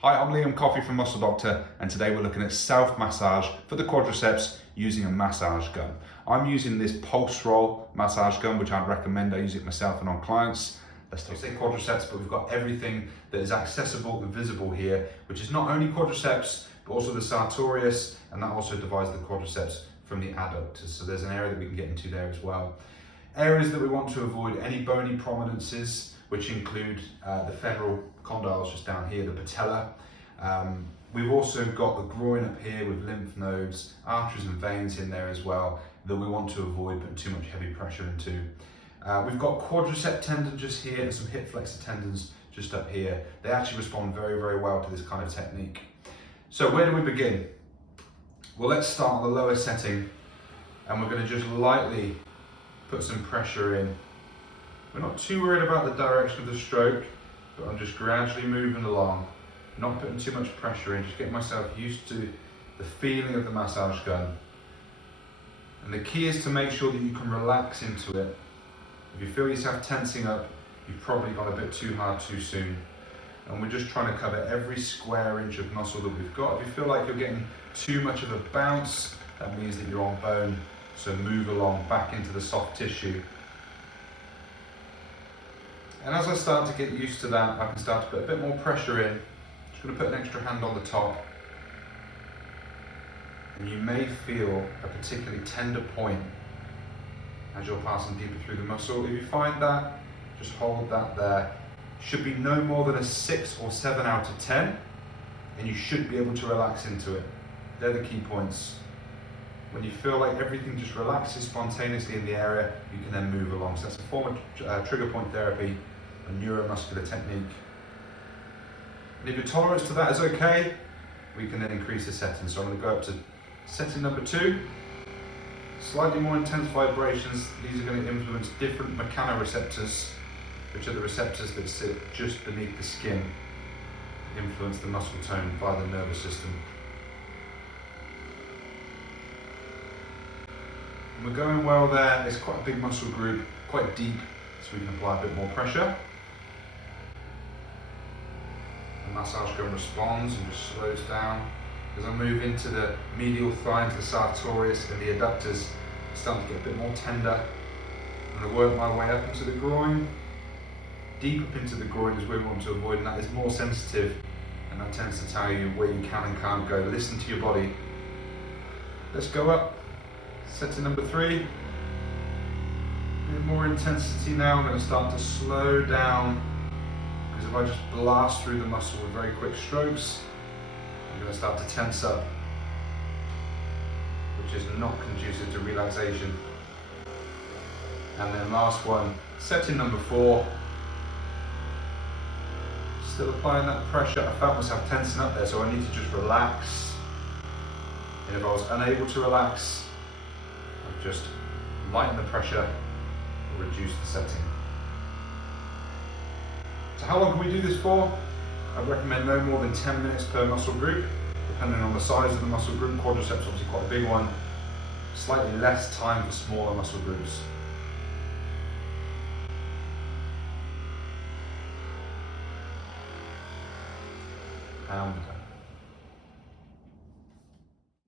Hi, I'm Liam Coffey from Muscle Doctor, and today we're looking at self-massage for the quadriceps using a massage gun. I'm using this pulse roll massage gun, which I'd recommend. I use it myself and on clients. Let's say quadriceps, but we've got everything that is accessible and visible here, which is not only quadriceps, but also the sartorius, and that also divides the quadriceps from the adductors. So there's an area that we can get into there as well. Areas that we want to avoid: any bony prominences, which include the femoral condyles just down here, the patella. We've also got the groin up here with lymph nodes, arteries and veins in there as well that we want to avoid putting too much heavy pressure into. We've got quadricep tendons just here and some hip flexor tendons just up here. They actually respond very, very well to this kind of technique. So where do we begin? Well, let's start on the lower setting, and we're going to just lightly put some pressure in. We're not too worried about the direction of the stroke, but I'm just gradually moving along, not putting too much pressure in, just getting myself used to the feeling of the massage gun. And the key is to make sure that you can relax into it. If you feel yourself tensing up, you've probably gone a bit too hard too soon. And we're just trying to cover every square inch of muscle that we've got. If you feel like you're getting too much of a bounce, that means that you're on bone. So move along back into the soft tissue. And as I start to get used to that, I can start to put a bit more pressure in. Just going to put an extra hand on the top. And you may feel a particularly tender point as you're passing deeper through the muscle. If you find that, just hold that there. Should be no more than a 6 or 7 out of 10, and you should be able to relax into it. They're the key points. When you feel like everything just relaxes spontaneously in the area, you can then move along. So that's a form of trigger point therapy, a neuromuscular technique. And if your tolerance to that is okay, we can then increase the setting. So I'm going to go up to setting number 2. Slightly more intense vibrations. These are going to influence different mechanoreceptors, which are the receptors that sit just beneath the skin, influence the muscle tone via the nervous system. And we're going well there. It's quite a big muscle group, quite deep, so we can apply a bit more pressure. The massage gun responds and just slows down. As I move into the medial thigh, into the sartorius and the adductors, I'm starting to get a bit more tender. I'm going to work my way up into the groin. Deep up into the groin is where we want to avoid, and that is more sensitive, and that tends to tell you where you can and can't go. Listen to your body. Let's go up. Setting number 3. A bit more intensity now. I'm going to start to slow down, because if I just blast through the muscle with very quick strokes, I'm going to start to tense up, which is not conducive to relaxation. And then last one, setting number 4. Still applying that pressure. I felt myself tensing up there, so I need to just relax. And if I was unable to relax, I'd just lighten the pressure or reduce the setting. So how long can we do this for? I recommend no more than 10 minutes per muscle group, depending on the size of the muscle group. Quadriceps obviously quite a big one. Slightly less time for smaller muscle groups. And